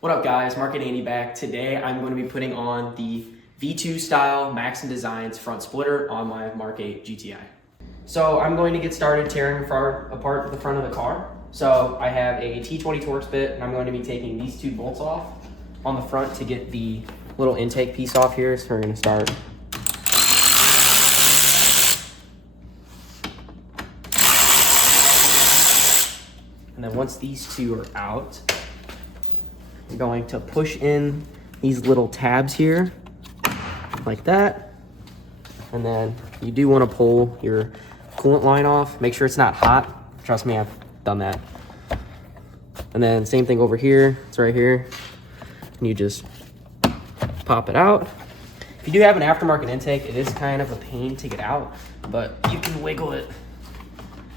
What up guys, Mk8 back. Today I'm going to be putting on the V2 style Maxton Designs front splitter on my Mk8 GTI. So I'm going to get started tearing apart the front of the car. So I have a T20 Torx bit and I'm going to be taking these two bolts off on the front to get the little intake piece off here. So we're going to start. And then once these two are out, I'm going to push in these little tabs here, like that. And then you do want to pull your coolant line off. Make sure it's not hot. Trust me, I've done that. And then same thing over here. It's right here. And you just pop it out. If you do have an aftermarket intake, it is kind of a pain to get out, but you can wiggle it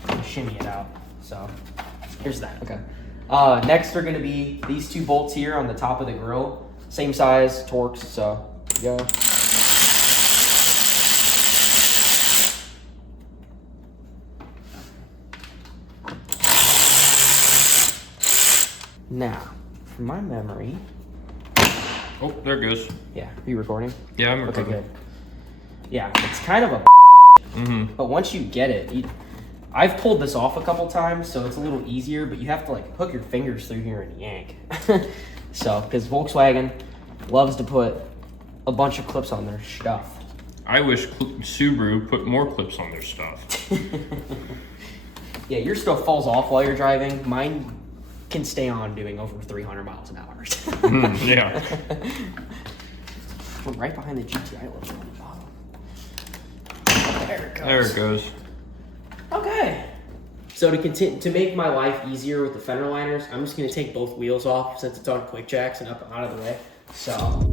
and shimmy it out. So here's that. Okay. Next are going to be these two bolts here on the top of the grill. Same size, Torx, so here we go. Now, from my memory... Oh, there it goes. Yeah, are you recording? Yeah, I'm recording. Okay, good. Yeah, it's kind of a but once you get it, I've pulled this off a couple times, so it's a little easier, but you have to like hook your fingers through here and yank. So, because Volkswagen loves to put a bunch of clips on their stuff. I wish Subaru put more clips on their stuff. Yeah, your stuff falls off while you're driving. Mine can stay on doing over 300 miles an hour. Yeah. We're right behind the GTI logo on the bottom. There it goes. There it goes. Okay. So to make my life easier with the fender liners, I'm just going to take both wheels off since it's on quick jacks and up and out of the way. So...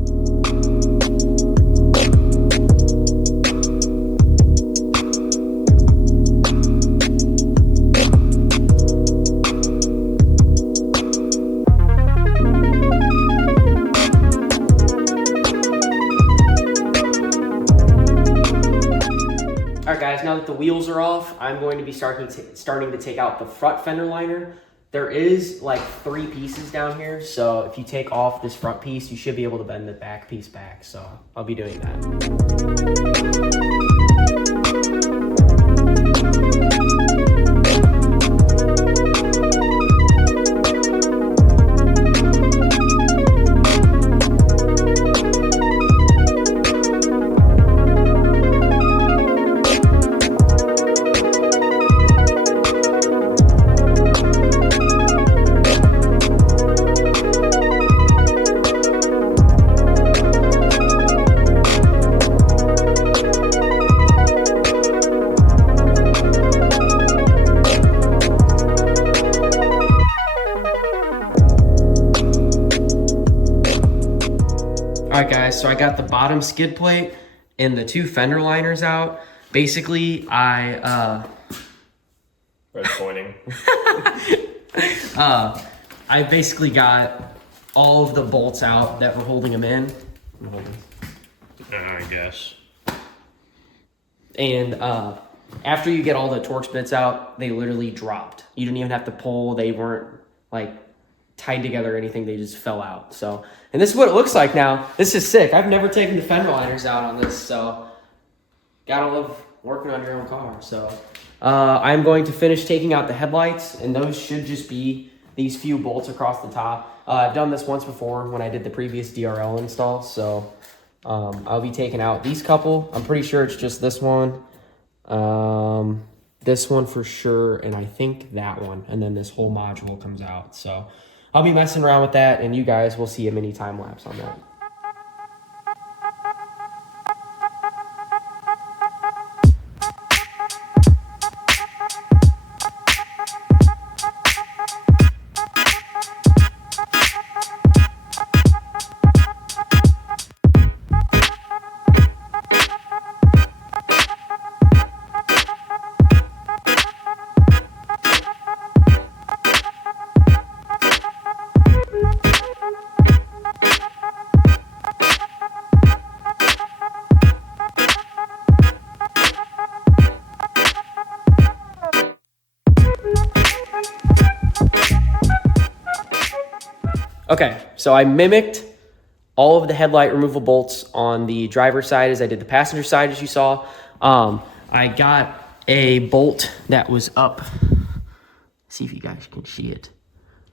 Alright guys, now that the wheels are off, I'm going to be starting to take out the front fender liner. There is like 3 pieces down here, so if you take off this front piece, you should be able to bend the back piece back. So I'll be doing that. Alright guys, so I got the bottom skid plate and the 2 fender liners out. Basically, I Red pointing. I basically got all of the bolts out that were holding them in. I guess. And after you get all the Torx bits out, they literally dropped. You didn't even have to pull. They weren't like tied together or anything. They just fell out. So, and this is what it looks like now. This is sick. I've never taken the fender liners out on this, so gotta love working on your own car. So I'm going to finish taking out the headlights, and those should just be these few bolts across the top. I've done this once before when I did the previous DRL install, so I'll be taking out these couple. I'm pretty sure it's just this one, this one for sure, and I think that one, and then this whole module comes out. So I'll be messing around with that, and you guys will see a mini time lapse on that. Okay, so I mimicked all of the headlight removal bolts on the driver's side as I did the passenger side, as you saw. I got a bolt that was up. See if you guys can see it.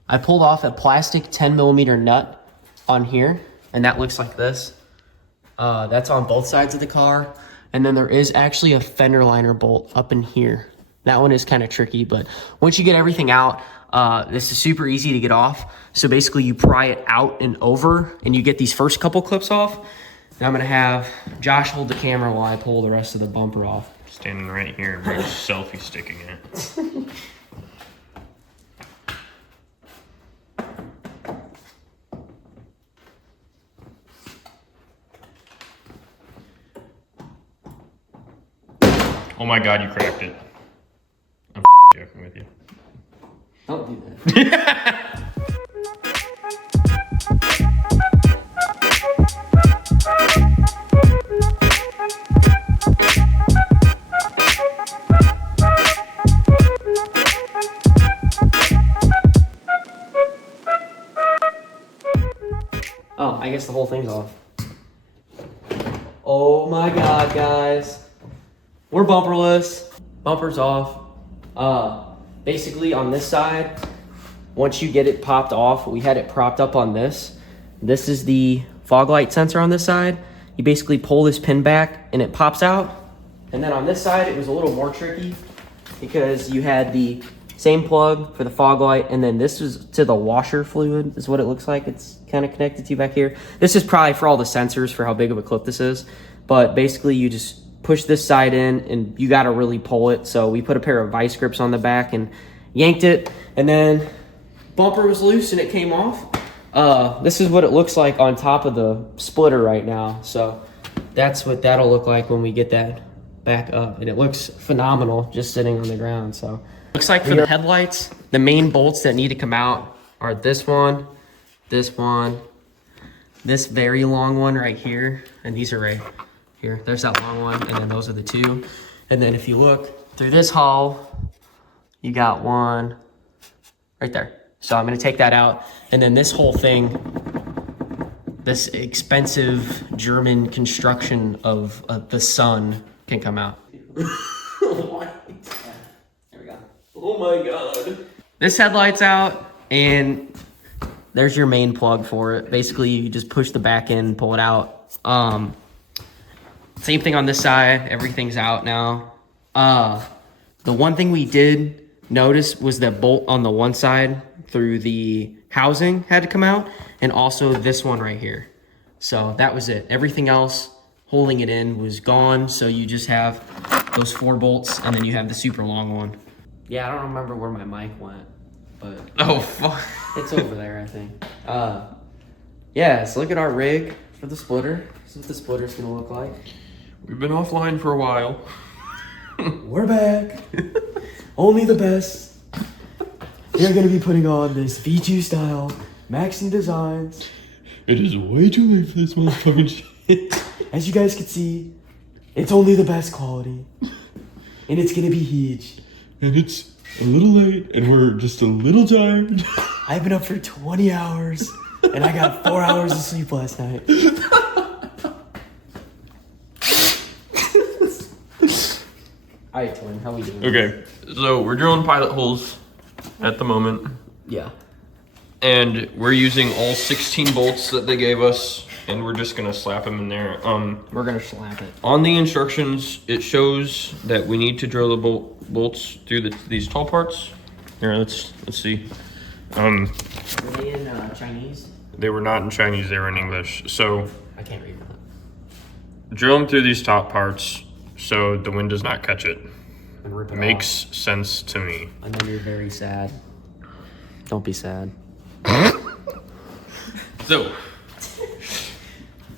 I pulled off a plastic 10 millimeter nut on here, and that looks like this. That's on both sides of the car. And then there is actually a fender liner bolt up in here. That one is kind of tricky, but once you get everything out, this is super easy to get off. So basically you pry it out and over and you get these first couple clips off. And I'm gonna have Josh hold the camera while I pull the rest of the bumper off. Standing right here, very selfie sticking it. Oh my God, you cracked it. I'm joking with you. Don't do that. Oh, I guess the whole thing's off. Oh my God, guys. We're bumperless. Bumper's off. Basically on this side, once you get it popped off, we had it propped up on this. This is the fog light sensor on this side. You basically pull this pin back and it pops out. And then on this side, it was a little more tricky because you had the same plug for the fog light, and then this is to the washer fluid is what it looks like. It's kind of connected to back here. This is probably for all the sensors for how big of a clip this is. But basically you just push this side in and you got to really pull it. So we put a pair of vice grips on the back and yanked it, and then bumper was loose and it came off. This is what it looks like on top of the splitter right now. So that's what that'll look like when we get that back up, and it looks phenomenal just sitting on the ground. So looks like for the headlights, the main bolts that need to come out are this one, this very long one right here, and these are right here. There's that long one, and then those are the two. And then if you look through this hole, you got one right there. So I'm gonna take that out, and then this whole thing, this expensive German construction of the sun can come out. There we go. Oh my God. This headlight's out, and there's your main plug for it. Basically, you just push the back in, pull it out. Same thing on this side. Everything's out now. The one thing we did notice was that bolt on the one side through the housing had to come out, and also this one right here. So that was it. Everything else holding it in was gone. So you just have those 4 bolts, and then you have the super long one. Yeah, I don't remember where my mic went, but Oh, fuck. it's over there, I think. Yeah, so look at our rig for the splitter. This is what the splitter's gonna look like. We've been offline for a while. We're back. Only the best. We're gonna be putting on this V2 style Maxton designs. It is way too late for this motherfucking shit. As you guys can see, it's only the best quality. And it's gonna be huge. And it's a little late, and we're just a little tired. I've been up for 20 hours, and I got 4 hours of sleep last night. Alright, Twin, how we doing? Okay, so we're drilling pilot holes at the moment. Yeah. And we're using all 16 bolts that they gave us, and we're just gonna slap them in there. We're gonna slap it. On the instructions, it shows that we need to drill the bolts through these tall parts. Here, let's see. Were they in Chinese? They were not in Chinese, they were in English. So I can't read that. drill them through these top parts so the wind does not catch it. And rip it Makes off. sense to me. I know you're very sad. Don't be sad. So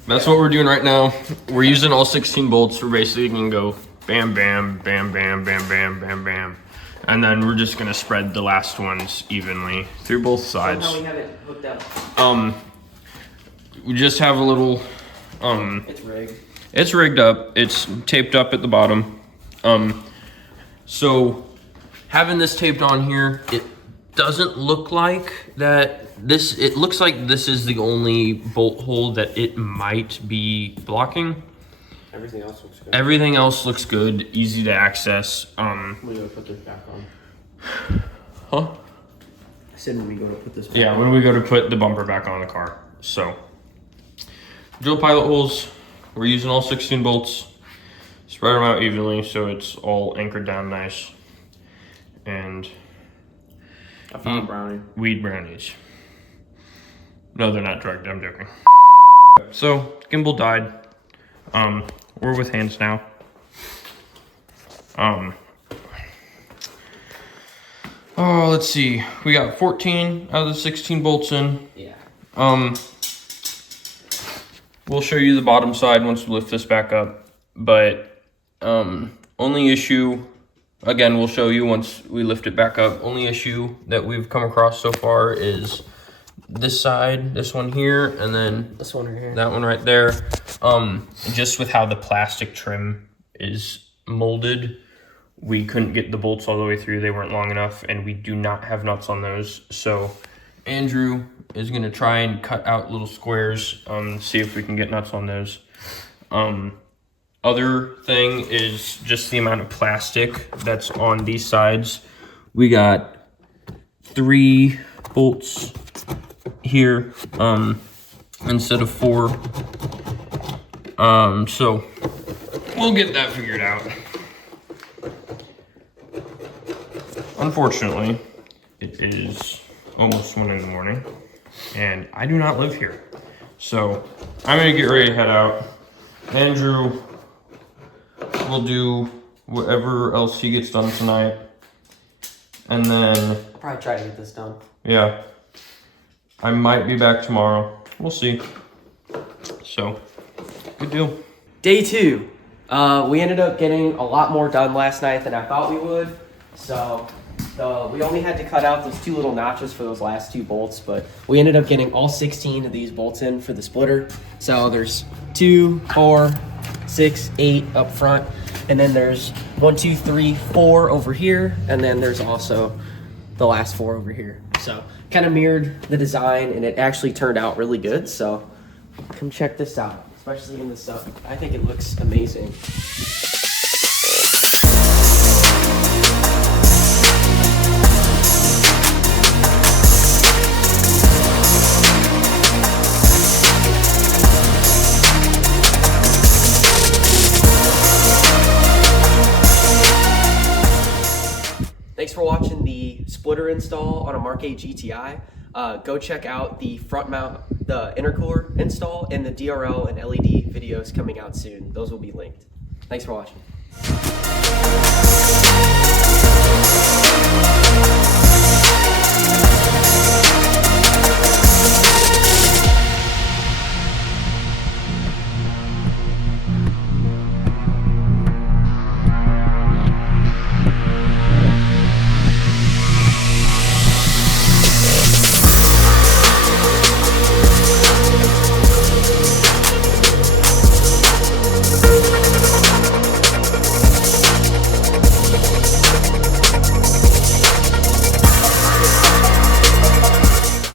that's what we're doing right now. We're using all 16 bolts. We're basically gonna go bam, bam, bam, bam, bam, bam, bam, bam. And then we're just gonna spread the last ones evenly through both sides. Somehow we have it hooked up. We just have a little, It's rigged. it's rigged up. It's taped up at the bottom. So having this taped on here, it doesn't look like that it looks like this is the only bolt hole that it might be blocking. Everything else looks good. Everything else looks good, easy to access. We gotta put this back on. Huh? I said when we go to put this back Yeah, on. when we go to put the bumper back on the car. So, drill pilot holes, we're using all 16 bolts. Spread them out evenly so it's all anchored down nice. And I found a brownie. weed brownies. No, they're not drugged, I'm joking. So, gimbal died. We're with hands now. Oh, let's see. We got 14 out of the 16 bolts in. Yeah. We'll show you the bottom side once we lift this back up. But only issue, again, we'll show you once we lift it back up. Only issue that we've come across so far is this side, this one here, and then This one right here. that one right there. Just with how the plastic trim is molded, we couldn't get the bolts all the way through. They weren't long enough, and we do not have nuts on those. So Andrew is gonna try and cut out little squares, see if we can get nuts on those. Other thing is just the amount of plastic that's on these sides. We got 3 bolts here, instead of 4. So we'll get that figured out. Unfortunately, it is almost 1 in the morning, and I do not live here. So I'm gonna get ready to head out. Andrew will do whatever else he gets done tonight. And then, I'll probably try to get this done. yeah, I might be back tomorrow. We'll see. So, good deal. Day 2. We ended up getting a lot more done last night than I thought we would. So we only had to cut out those 2 little notches for those last 2 bolts, but we ended up getting all 16 of these bolts in for the splitter. So there's 2, 4, 6, 8 up front, and then there's 1, 2, 3, 4 over here, and then there's also the last 4 over here. So kind of mirrored the design, and it actually turned out really good. So come check this out, especially in the sun. I think it looks amazing. Thanks for watching the splitter install on a Mk8 GTI. Go check out the front mount, the intercooler install, and the DRL and LED videos coming out soon. Those will be linked. Thanks for watching.